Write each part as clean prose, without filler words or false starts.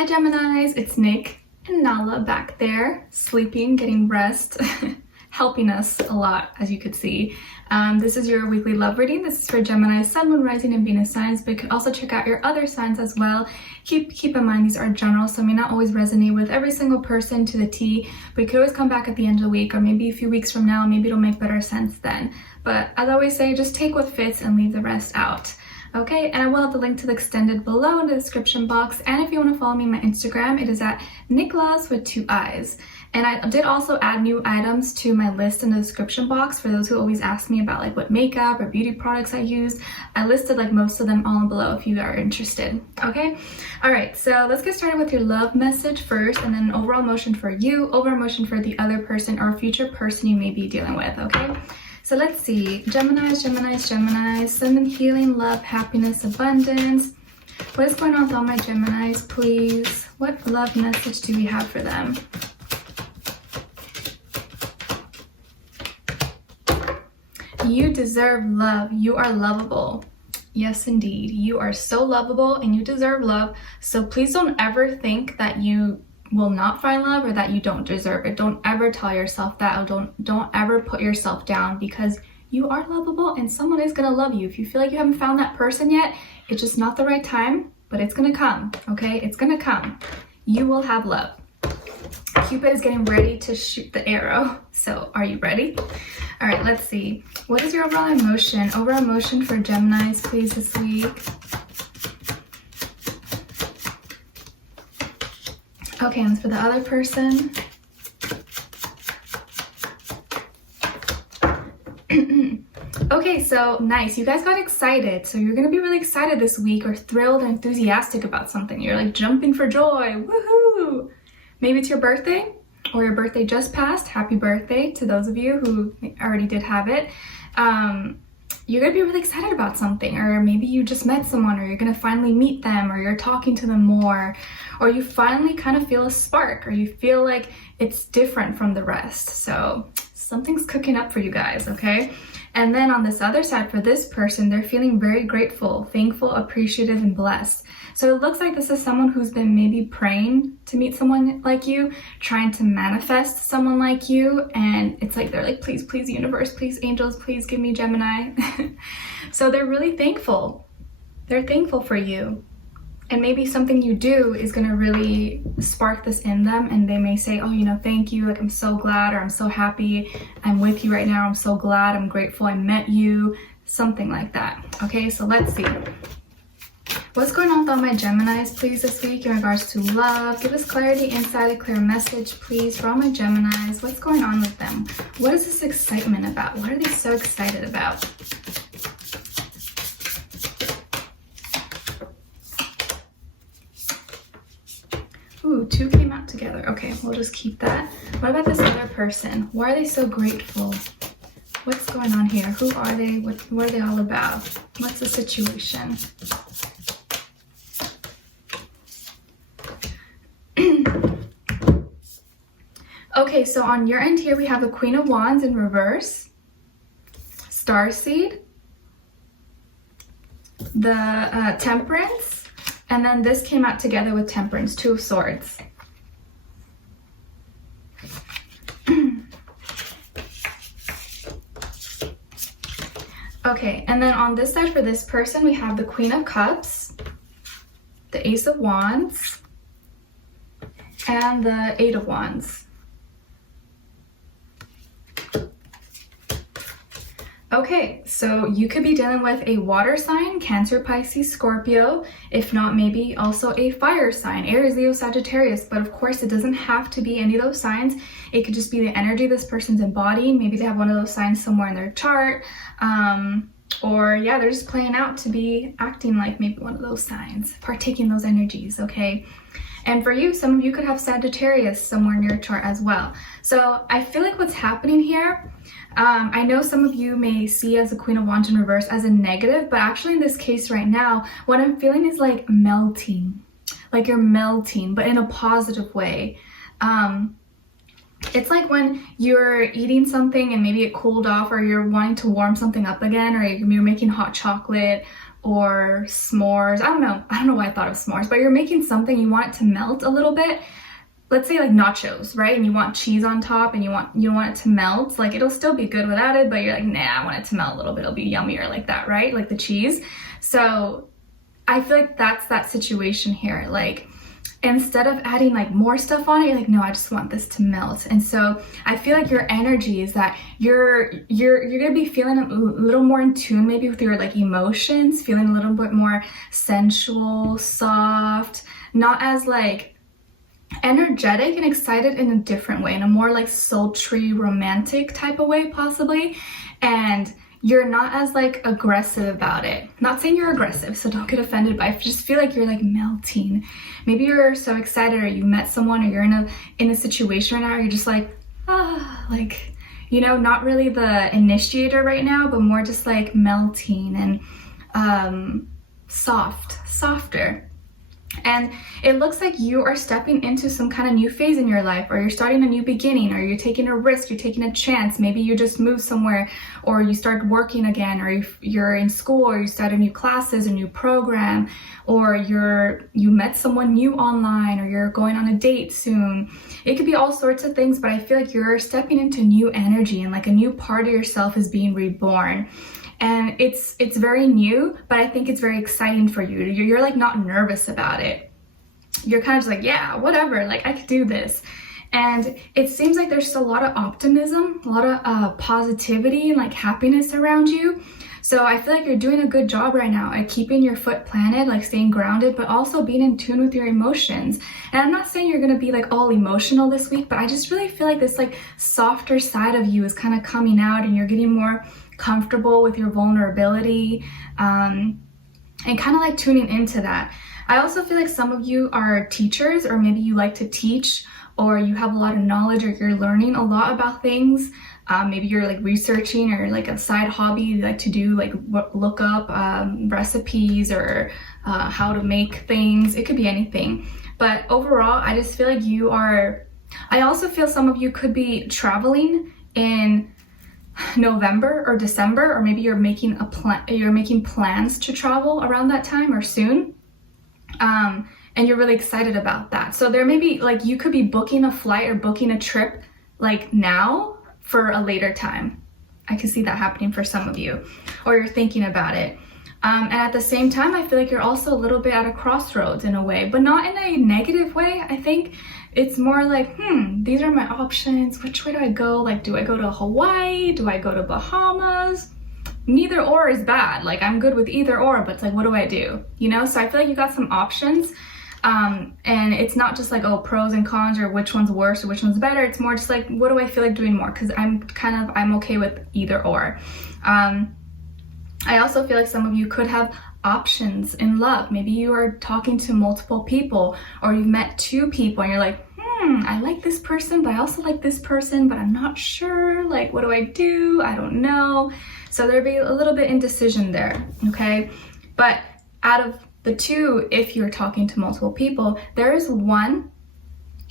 Hi Geminis, it's Nick and Nala back there, sleeping, getting rest, helping us a lot, as you could see. This is your weekly love reading. This is for Gemini, Sun, Moon, Rising, and Venus signs, but you can also check out your other signs as well. Keep in mind these are general, so may not always resonate with every single person to the T, but you could always come back at the end of the week or maybe a few weeks from now. Maybe it'll make better sense then. But as I always say, just take what fits and leave the rest out. Okay, and I will have the link to the extended below in the description box. And if you want to follow me on my Instagram, it is at Nicloves with 2 I's. And I did also add new items to my list in the description box for those who always ask me about like what makeup or beauty products I use. I listed like most of them all below if you are interested. Okay, all right, so let's get started with your love message first, and then overall emotion for you, overall emotion for the other person or future person you may be dealing with. Okay. So let's see, Geminis, send them healing, love, happiness, abundance. What is going on with all my Geminis, please? What love message do we have for them? You deserve love. You are lovable. Yes, indeed. You are so lovable and you deserve love. So please don't ever think that you will not find love or that you don't deserve it. Don't ever tell yourself that, or don't ever put yourself down, because you are lovable and someone is gonna love you. If you feel like you haven't found that person yet, it's just not the right time, but it's gonna come. Okay, it's gonna come. You will have love. Cupid is getting ready to shoot the arrow, so are you ready? All right, let's see, what is your overall emotion for Geminis, please, this week? Okay, and for the other person. Okay, so nice. You guys got excited. So you're going to be really excited this week, or thrilled and enthusiastic about something. You're like jumping for joy. Woohoo! Maybe it's your birthday, or your birthday just passed. Happy birthday to those of you who already did have it. You're gonna be really excited about something, or maybe you just met someone, or you're gonna finally meet them, or you're talking to them more, or you finally kind of feel a spark, or you feel like it's different from the rest. So something's cooking up for you guys, okay? And then on this other side, for this person, they're feeling very grateful, thankful, appreciative, and blessed. So it looks like this is someone who's been maybe praying to meet someone like you, trying to manifest someone like you, and it's like they're like, please, please, universe, please, angels, please give me Gemini. So they're really thankful. They're thankful for you. And maybe something you do is going to really spark this in them, and they may say, oh, you know, thank you, like I'm so glad, or I'm so happy I'm with you right now, I'm so glad, I'm grateful I met you, something like that. Okay, so let's see. What's going on with all my Geminis, please, this week in regards to love? Give us clarity, insight, a clear message, please, for all my Geminis. What's going on with them? What is this excitement about? What are they so excited about? Ooh, 2 came out together. Okay, we'll just keep that. What about this other person? Why are they so grateful? What's going on here? Who are they? What are they all about? What's the situation? Okay, so on your end here, we have the Queen of Wands in reverse, Starseed, the Temperance, and then this came out together with Temperance, 2 of Swords. Okay, and then on this side for this person, we have the Queen of Cups, the Ace of Wands, and the 8 of Wands. Okay, so you could be dealing with a water sign, Cancer, Pisces, Scorpio, if not maybe also a fire sign, Aries, Leo, Sagittarius, but of course it doesn't have to be any of those signs. It could just be the energy this person's embodying. Maybe they have one of those signs somewhere in their chart, or yeah, they're just playing out to be acting like maybe one of those signs, partaking those energies, okay? And for you, some of you could have Sagittarius somewhere in your chart as well. So I feel like what's happening here, I know some of you may see as the Queen of Wands in reverse as a negative, but actually in this case right now, what I'm feeling is like melting. Like you're melting, but in a positive way. It's like when you're eating something and maybe it cooled off, or you're wanting to warm something up again, or you're making hot chocolate, or s'mores. I don't know why I thought of s'mores, but you're making something, you want it to melt a little bit. Let's say like nachos, right? And you want cheese on top and you want it to melt. Like it'll still be good without it, but you're like, nah, I want it to melt a little bit. It'll be yummier like that, right? Like the cheese. So I feel like that's that situation here. Like instead of adding like more stuff on it, you're like, no, I just want this to melt. And so I feel like your energy is that you're gonna be feeling a little more in tune maybe with your like emotions, feeling a little bit more sensual, soft, not as like energetic and excited in a different way, in a more like sultry, romantic type of way possibly. And you're not as like aggressive about it. Not saying you're aggressive, so don't get offended, but I just feel like you're like melting. Maybe you're so excited, or you met someone, or you're in a situation right now, or you're just like, like, you know, not really the initiator right now, but more just like melting and softer. And it looks like you are stepping into some kind of new phase in your life, or you're starting a new beginning, or you're taking a risk, you're taking a chance. Maybe you just moved somewhere, or you start working again, or you're in school, or you start a new classes, a new program, or you met someone new online, or you're going on a date soon. It could be all sorts of things, but I feel like you're stepping into new energy, and like a new part of yourself is being reborn. And it's very new, but I think it's very exciting for you. You're like not nervous about it. You're kind of just like, yeah, whatever, like I could do this. And it seems like there's a lot of optimism, a lot of positivity and like happiness around you. So I feel like you're doing a good job right now at keeping your foot planted, like staying grounded, but also being in tune with your emotions. And I'm not saying you're gonna be like all emotional this week, but I just really feel like this like softer side of you is kind of coming out, and you're getting more comfortable with your vulnerability, and kind of like tuning into that. I also feel like some of you are teachers, or maybe you like to teach, or you have a lot of knowledge, or you're learning a lot about things. Maybe you're like researching, or like a side hobby you like to do, like look up recipes, or how to make things. It could be anything. But overall, I just feel like I also feel some of you could be traveling in November or December, or maybe you're making plans to travel around that time or soon, and you're really excited about that. So there may be like, you could be booking a flight or booking a trip like now for a later time. I can see that happening for some of you, or you're thinking about it. And at the same time, I feel like you're also a little bit at a crossroads in a way, but not in a negative way. I think it's more like, these are my options. Which way do I go? Like, do I go to Hawaii? Do I go to Bahamas? Neither or is bad. Like, I'm good with either or, but it's like, what do I do? You know? So I feel like you got some options. And it's not just like, oh, pros and cons, or which one's worse or which one's better. It's more just like, what do I feel like doing more? Because I'm okay with either or. I also feel like some of you could have options in love. Maybe you are talking to multiple people, or you've met two people and you're like, I like this person, but I also like this person, but I'm not sure. Like, what do I do? I don't know. So there'd be a little bit indecision there, okay? But out of the two, if you're talking to multiple people, there is one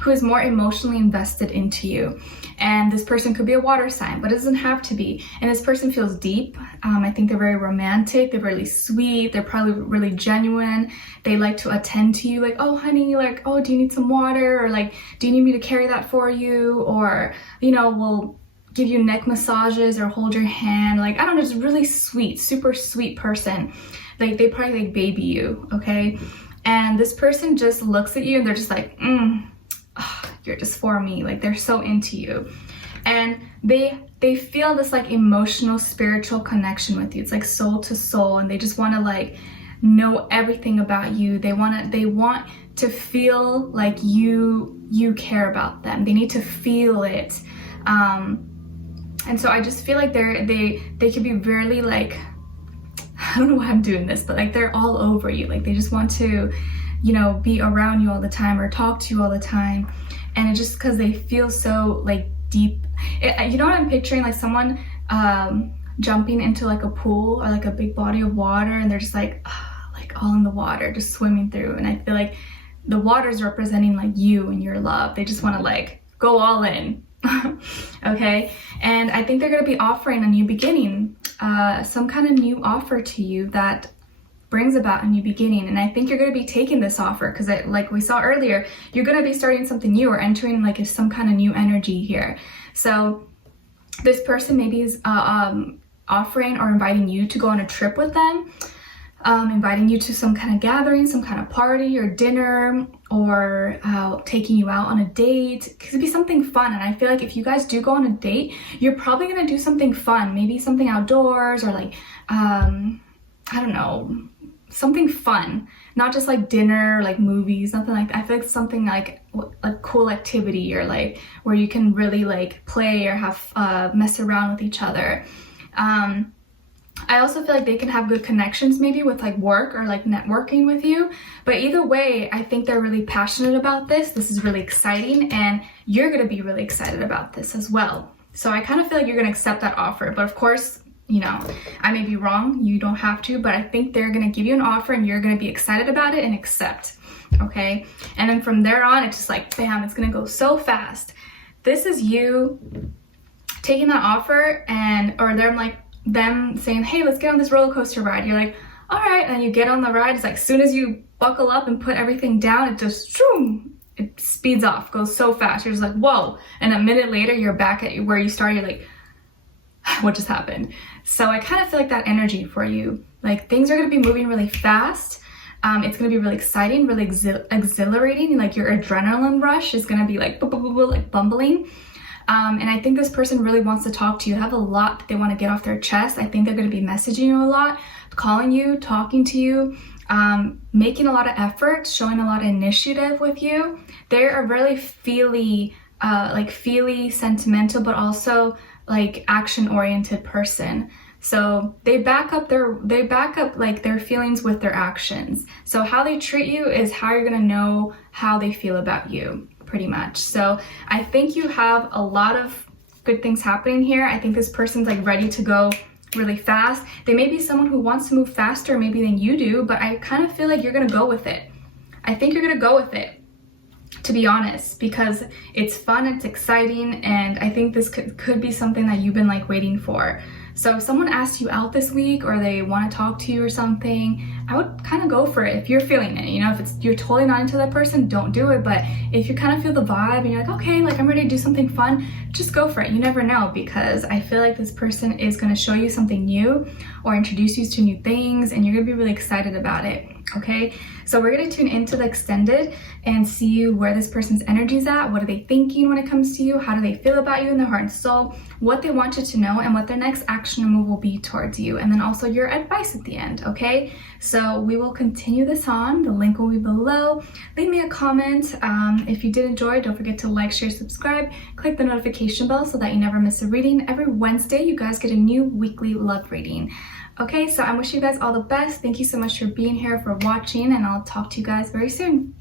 who is more emotionally invested into you. And this person could be a water sign, but it doesn't have to be. And this person feels deep. I think they're very romantic. They're really sweet. They're probably really genuine. They like to attend to you, like, oh, honey, like, oh, do you need some water? Or like, do you need me to carry that for you? Or, you know, we'll give you neck massages or hold your hand. Like, I don't know, just really sweet, super sweet person. Like, they probably like baby you, okay? And this person just looks at you and they're just like, you're just for me. Like, they're so into you. And they feel this like emotional, spiritual connection with you. It's like soul to soul, and they just want to like know everything about you. They want to feel like you care about them. They need to feel it. And so I just feel like they could be really like, I don't know why I'm doing this, but like they're all over you. Like, they just want to, you know, be around you all the time or talk to you all the time. And it's just because they feel so like deep. You know what I'm picturing? Like someone jumping into like a pool or like a big body of water, and they're just like all in the water, just swimming through. And I feel like the water is representing like you and your love. They just want to like go all in. Okay? And I think they're going to be offering a new beginning, some kind of new offer to you that brings about a new beginning. And I think you're going to be taking this offer because, like we saw earlier, you're going to be starting something new or entering like some kind of new energy here. So this person maybe is offering or inviting you to go on a trip with them, inviting you to some kind of gathering, some kind of party or dinner, or taking you out on a date. It could be something fun. And I feel like if you guys do go on a date, you're probably going to do something fun, maybe something outdoors or like, I don't know, something fun, not just like dinner, like movies, nothing like that. I feel like something like a cool activity or like where you can really like play or have mess around with each other. I also feel like they can have good connections maybe with like work or like networking with you. But either way, I think they're really passionate about this. This is really exciting and you're going to be really excited about this as well. So I kind of feel like you're going to accept that offer. But of course, you know, I may be wrong. You don't have to, but I think they're going to give you an offer and you're going to be excited about it and accept. Okay. And then from there on, it's just like, bam, it's going to go so fast. This is you taking that offer or they're like, them saying, hey, let's get on this roller coaster ride. You're like, all right. And you get on the ride. It's like, as soon as you buckle up and put everything down, it just, it speeds off, goes so fast. You're just like, whoa. And a minute later, you're back at where you started. You're like, what just happened? So I kind of feel like that energy for you. Like things are going to be moving really fast. It's going to be really exciting, really exhilarating. Like your adrenaline rush is going to be like, like bumbling. And I think this person really wants to talk to you. Have a lot that they want to get off their chest. I think they're going to be messaging you a lot, calling you, talking to you, making a lot of effort, showing a lot of initiative with you. They are really feely, sentimental, but also like action-oriented person. So they back up like their feelings with their actions. So how they treat you is how you're going to know how they feel about you. Pretty much. So I think you have a lot of good things happening here. I think this person's like ready to go really fast. They may be someone who wants to move faster maybe than you do, but I kind of feel like you're going to go with it. I think you're going to go with it, to be honest, because it's fun, it's exciting, and I think this could be something that you've been like waiting for. So if someone asks you out this week or they want to talk to you or something, I would kind of go for it if you're feeling it. You know, if you're totally not into that person, don't do it. But if you kind of feel the vibe and you're like, okay, like I'm ready to do something fun, just go for it. You never know, because I feel like this person is going to show you something new or introduce you to new things, and you're going to be really excited about it. Okay, so we're going to tune into the extended and see where this person's energy is at. What are they thinking when it comes to you? How do they feel about you in their heart and soul? What they want you to know, and what their next action move will be towards you. And then also your advice at the end. Okay, so we will continue this on. The link will be below. Leave me a comment. If you did enjoy, don't forget to like, share, subscribe. Click the notification bell so that you never miss a reading. Every Wednesday, you guys get a new weekly love reading. Okay, so I'm wishing you guys all the best. Thank you so much for being here, for watching, and I'll talk to you guys very soon.